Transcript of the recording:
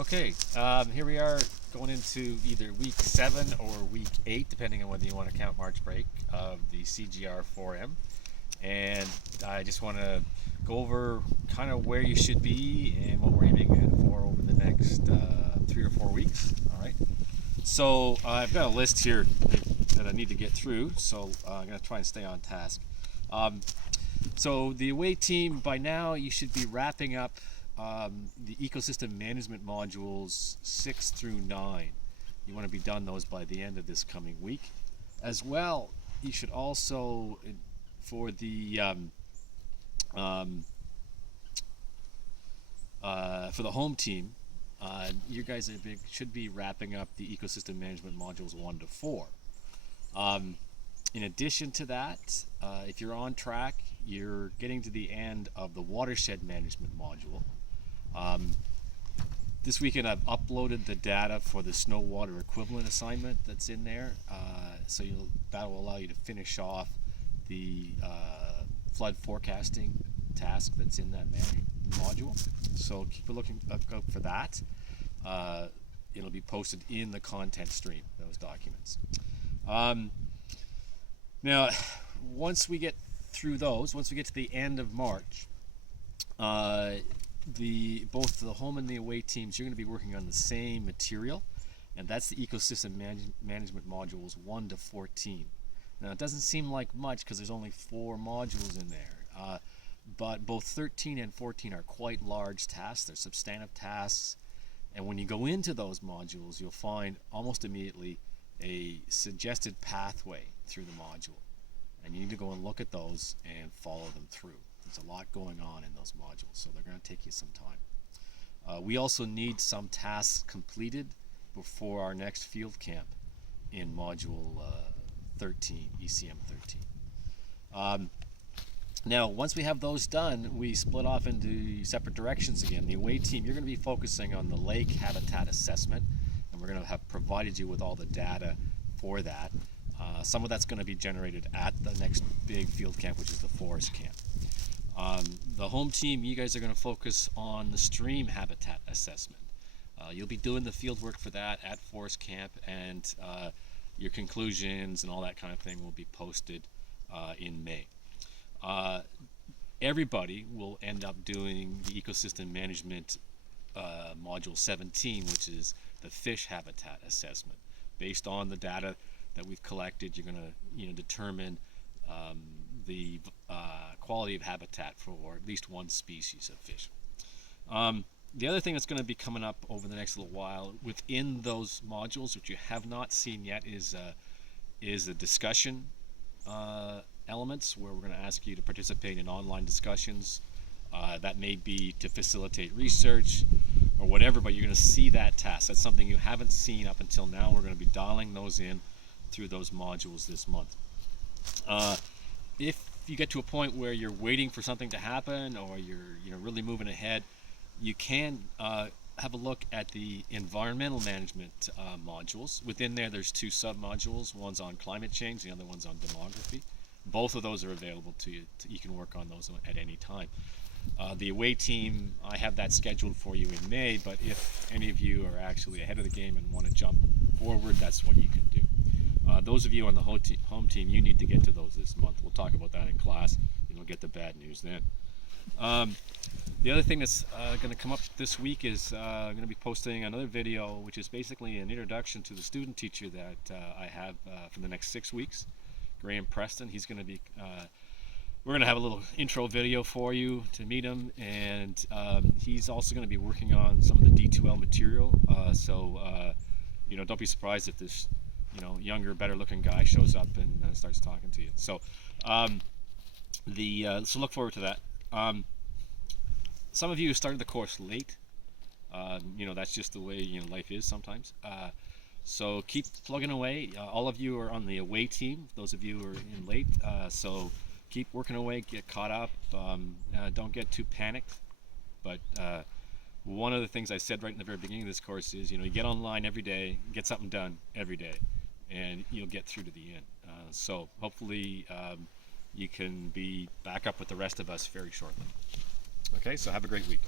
Okay, here we are going into either week 7 or week 8, depending on whether you want to count March break, of the CGR4M. And I just want to go over kind of where you should be and what we're aiming for over the next 3 or 4 weeks. All right. So I've got a list here that I need to get through, so I'm going to try and stay on task. So the away team, by now you should be wrapping up the ecosystem management modules 6 through 9. You want to be done those by the end of this coming week. As well, you should also, for the home team, you guys should be wrapping up the ecosystem management modules 1 to 4. In addition to that, if you're on track, you're getting to the end of the watershed management module. This weekend I've uploaded the data for the snow water equivalent assignment that's in there, so that will allow you to finish off the flood forecasting task that's in that module. So keep a looking out for that. It'll be posted in the content stream, those documents. Now, once we get through those, once we get to the end of March, both the home and the away teams, you're going to be working on the same material, and that's the ecosystem management modules 1 to 14. Now, it doesn't seem like much because there's only 4 modules in there, but both 13 and 14 are quite large tasks. They're substantive tasks, and when you go into those modules, you'll find almost immediately a suggested pathway through the module, and you need to go and look at those and follow them through. There's a lot going on in those modules, so they're going to take you some time. We also need some tasks completed before our next field camp in module 13, ECM 13. Now, once we have those done, we split off into separate directions again. The away team, you're going to be focusing on the lake habitat assessment, and we're going to have provided you with all the data for that. Some of that's going to be generated at the next big field camp, which is the forest camp. The home team, you guys are going to focus on the stream habitat assessment. You'll be doing the field work for that at forest camp, and your conclusions and all that kind of thing will be posted in May. Everybody will end up doing the ecosystem management module 17, which is the fish habitat assessment. Based on the data that we've collected, you're going to determine the quality of habitat for at least one species of fish. The other thing that's going to be coming up over the next little while within those modules, which you have not seen yet, is the discussion elements, where we're going to ask you to participate in online discussions. That may be to facilitate research or whatever, but you're going to see that task. That's something you haven't seen up until now. We're going to be dialing those in through those modules this month. If you get to a point where you're waiting for something to happen, or you're really moving ahead, you can have a look at the environmental management modules. Within there's 2 sub-modules. One's on climate change, the other one's on demography. Both of those are available to you. You can work on those at any time. The away team, I have that scheduled for you in May, but if any of you are actually ahead of the game and want to jump forward, that's what you can do. Those of you on the home team, you need to get to those this month. We'll talk about that in class, and you'll get the bad news then. The other thing that's going to come up this week is I'm going to be posting another video, which is basically an introduction to the student teacher that I have for the next 6 weeks, Graham Preston. He's going to be, we're going to have a little intro video for you to meet him, and he's also going to be working on some of the D2L material. Don't be surprised if this younger, better looking guy shows up and starts talking to you. So so look forward to that. Some of you started the course late. That's just the way life is sometimes. So keep plugging away. All of you are on the away team. Those of you who are in late, so keep working away, get caught up. Don't get too panicked. But one of the things I said right in the very beginning of this course is, you get online every day, get something done every day, and you'll get through to the end. So hopefully you can be back up with the rest of us very shortly. Okay, so have a great week.